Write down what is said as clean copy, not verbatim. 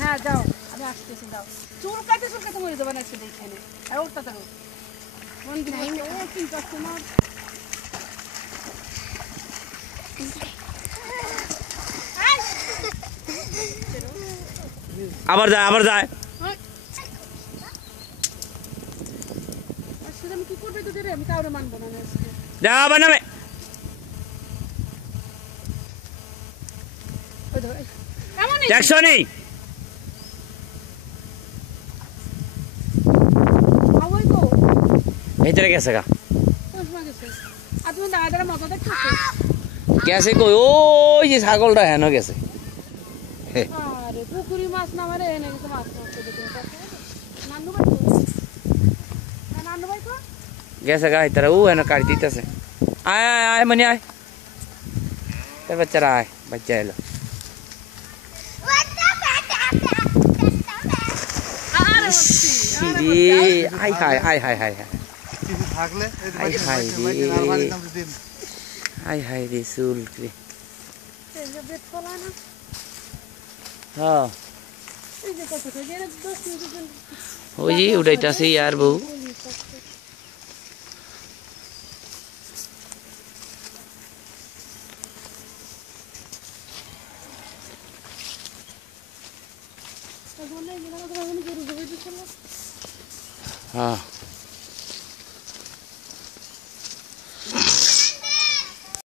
হ্যাঁ যাও আমি আসতেছি দাও চুলকাতে মরে যাবে না সে দেখে আর ওটা তো মন দিন ও কি কাস্টমার আবার যায় আসলে আমি কি করবে তো রে আমি কাউরে মানবো না আজকে যা আবার নামে ওই ধর কেমন দেখছনি আওই গো ভিতরে গেছে গা কোন সময় গেছে আর তুমি দাদার মতো দেখছো গেছে কই ওই যে ছাগলটা হেন গেছে আরে পুকুরি মাছ না মারে এনে কিছু মাছ মারতে দিতে নান্নু ভাই তো নান্নু ভাই তো গেছে গা ভিতরে ও হেন কাটি দিতেছে আয় মানে আয় তার বাচ্চারা আয় বাচ্চা এলো আয় হায় হায় হায় হায় হায় থাকলে হায় হায় হায় হায় রে চুল রে এই যে বেত কলা না হ্যাঁ এই যে কত করে এর 10 মিনিট ওই যে উড়াইতাছে আর বউ হ্যাঁ